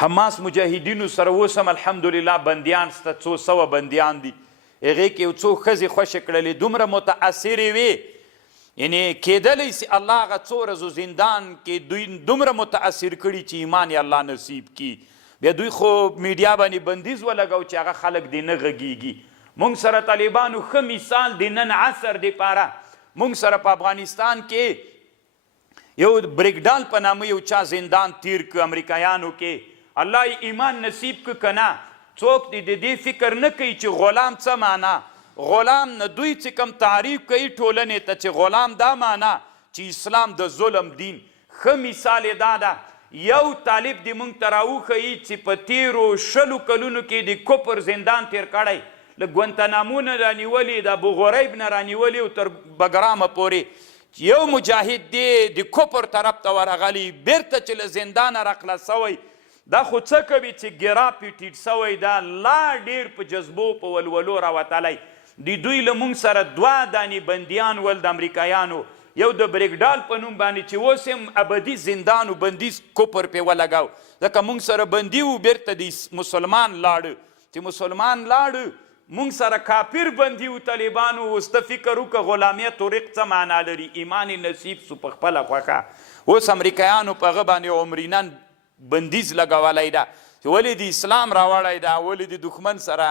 حماس مجاهدینو سره اوس هم الحمدلله بندیان شته، 200 بندیان دي. هغې کې یو څو ښځې خوشې کړلې، دومره متاثرې وې، یعنې کېدلی سي الله هغه څو ورځو زندان کې دوی دومره متاثر کړي چې ایمان یې الله نصیب کي. بیا دوی خو میډیا باندې بندیز ولګو چې هغه خلک دې نه غږیږي. موږ سره طالبانو ښه مثال د نن عصر دپاره، موږ سره په افغانستان کې یو بریکډال په نامه یو چا زندان تیر که امریکایانو کې، الله یې ایمان نصیب که که نه. څوک دې د دې فکر نه کوي چې غلام څه معنا، غلام نه دوی چې کوم تعریف کوي ټولنې ته چې غلام دا معنا چې اسلام د ظلم دین. ښه مثال یې دا ده، یو طالب دې موږ ته راوښیي چې په تیرو 20 کلونو کې د کفر زندان تیر کړی، له ګوانتانامو نه رانیولي، د ابوغریب نه رانیولي او تر بګرامه پورې. یو مجاهد دی د کفر طرف ته ورغلی، بیرته چې له زندانه راخلاص سوی، دا خو څه کوي چې ګرا پې ټیټ سوی، دا لا ډېر په جذبو په ولولو راوتلی. د دوی له موږ سره 2 دانې بندیان ول د امریکایانو، یو د بریکډال په نوم باندې چې اوس هم ابدي زندان و بندیز کفر پې ولګاو، ځکه موږ سره بندي و، بیرته د مسلمان لاړه. چې مسلمان لاړه موږ سره کافر بندي و طالبانو. اوس ته فکر وکړه غلامیت طریق څه معنا لري، ایمان نصیب سو په خپله خوښه. اوس امریکایانو په هغه باندې عمرینن بندیز لګولی ده چې ولې د اسلام راوړی ده، ولې د دښمن سره.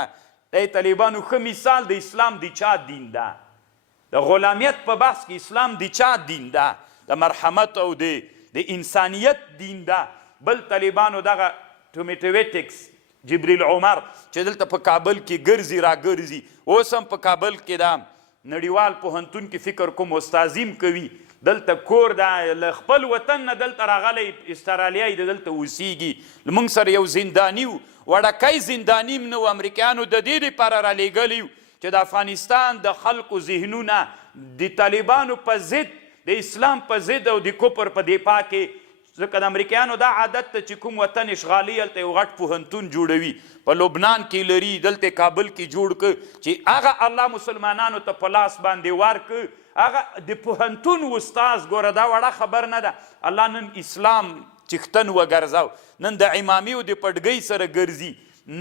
د طالبانو ښه مثال د اسلام د چا دین ده، د غلامیت په بحث کې اسلام د چا دین ده، د مرحمت او د انسانیت دین ده. بل طالبانو دغه ټومیټویټکس جبریل عمر چې دلته په کابل کې ګرځي را ګرځي، اوس هم په کابل کې دا نړیوال پوهنتون کې فکر کوم استازیم کوي، دلته کور ده، له خپل وطن نه دلته راغلی، استرالیا یې دلته اوسیږي. موږ سره یو زنداني و، وړکی زنداني م نه و، امریکایانو د دې دپاره رالیږلی و چې د افغانستان د خلقو ذهنونه د طالبانو په ضد، د اسلام په ضد او د کفر په دفاع کې. ځکه د امریکایانو دا عادت ته چې کوم وطن اشغالي هلته یو غټ پوهنتون جوړوي، په لبنان کې لري، دلته کابل کې جوړ که چې هغه الله مسلمانانو ته په لاس باندې ورکه. هغه د پوهنتون استاز ګوره دا وړه خبر نه ده، الله نن اسلام چښتن وګرځاو، نن د امامي او د پټګۍ سره ګرځي،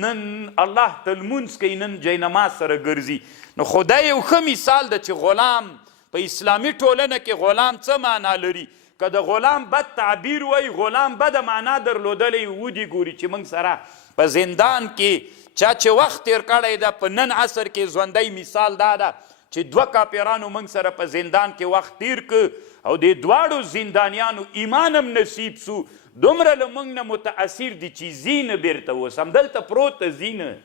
نن الله ته لمونځ کوي، نن جینماز سره ګرځي. نو خدای یو ښه مثال ده چې غلام په اسلامي ټولنه کې غلام څه معنا لري. که د غلام بد تعبیر وای، غلام بده معنا درلودلی، ودې ګوري چې موږ سره په زندان کې چا چې وخت تیر کړی ده، په نن عصر کې ژوندی مثال دا ده چې 2 کاپیرانو موږ سره په زندان کې وخت تیر که او د دواړو زندانیانو ایمان هم نصیب سو. دومره له موږ نه متاثر دي چې ځي نه بیرته، اوس همدلته پروت ته ځي نه.